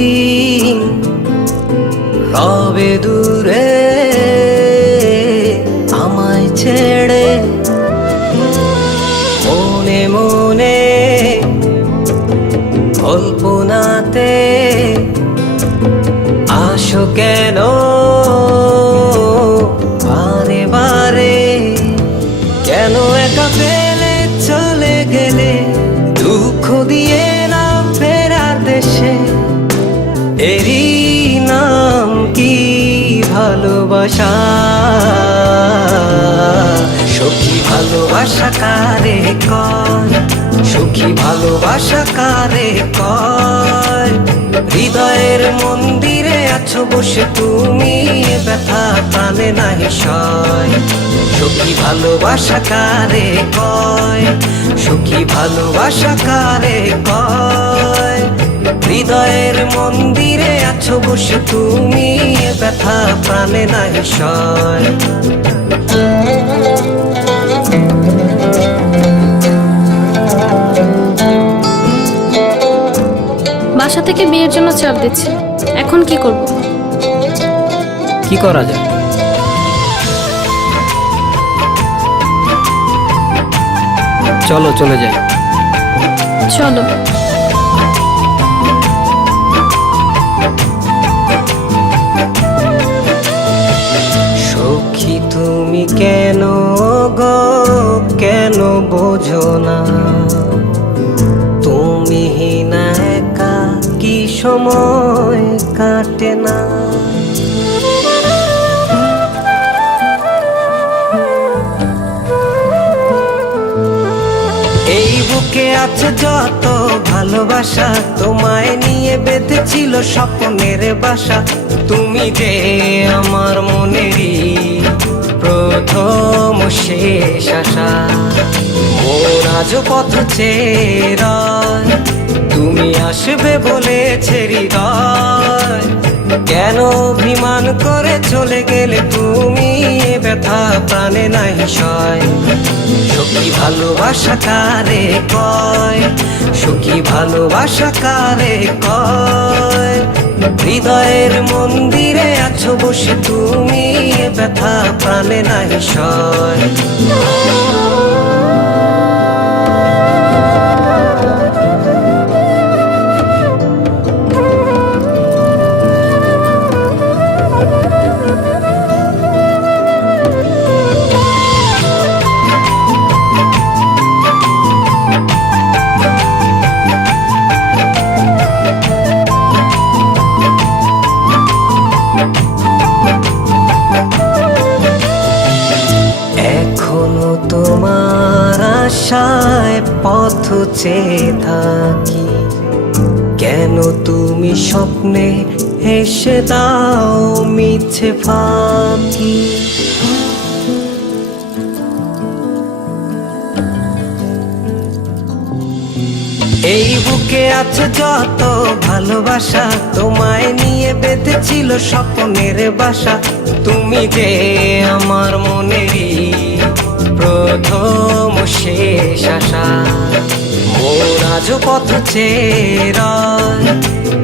কতদিন রবে দূরে আমায় ছেড়ে, মনে মনে কল্পনাতে আসো কেন বারে বারে, কেন একা ফেলে চলে গেলে দুঃখ দিয়ে না ফেরার দেশে। এরই নাম কি ভালোবাসা? সখী ভালোবাসা কারে কয়, সখী ভালোবাসা কারে কয়? হৃদয়ের মন্দিরে আছো বসে তুমি, ব্যথা প্রাণে নাহি সয়। সখী ভালোবাসা কারে কয়, সখী ভালোবাসা কারে কয়? হৃদয়ের মন্দিরে আছো বসে তুমি, ব্যথা প্রাণে নাহি সয়। বাসা থেকে বিয়ের জন্য চাপ দিচ্ছে, এখন কি করব? কি করা যায়? চলো চলে যাই। চলো। সখী তুমি কেন গো, কেন বোঝো না? তুমি না একা কি সময় কাটে না? এই বুকে আছে যত ভালোবাসা, তোমায় নিয়ে বেঁধেছিল স্বপ্নের বাসা। তুমি যে আমার মনেরই প্রথম শেষ আশা। মোর আজ পথ চেয়ে রয়, তুমি আসবে বলেছে হৃদয়। কেন অভিমান করে চলে গেলে তুমি, ব্যথা প্রাণে নাহি সয়। সখী ভালোবাসা কারে কয়, সখী ভালোবাসা কারে কয়? হৃদয়ের মন্দিরে আছো বসে তুমি, ব্যথা প্রাণে নাহি সয়। এখনো তোমার আশায় পথ চেয়ে থাকি, কেন তুমি স্বপ্নে হেসে দাও মিছে ফাঁকি? এই বুকে আছে যত ভালোবাসা, তোমায় নিয়ে বেঁধেছিল স্বপ্নের বাসা। তুমি যে আমার মনেরই প্রথম শেষ আশা। মোর আজ পথ চেয়ে রয়,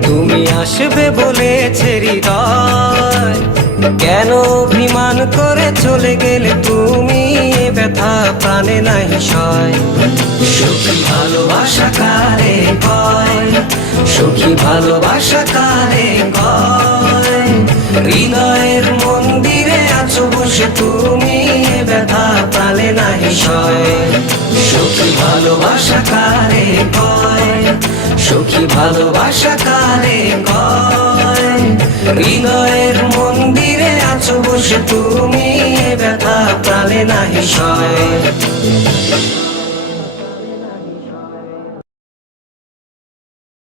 তুমি আসবে বলেছে হৃদয়। কেন অভিমান করে চলে গেলে তুমি, ব্যথা প্রাণে নাহি সয়। সখী ভালোবাসা কারে কয়, সখী ভালোবাসা কারে কয়? হৃদয়ের মন্দিরে আছো বসে তুমি, ব্যথা প্রাণে নাহি সয়। সখী ভালোবাসা কারে কয়, সখী ভালোবাসা কারে কয়? হৃদয়ের মন্দিরে আছো বসে তুমি, ব্যথা প্রাণে নাহি সয়।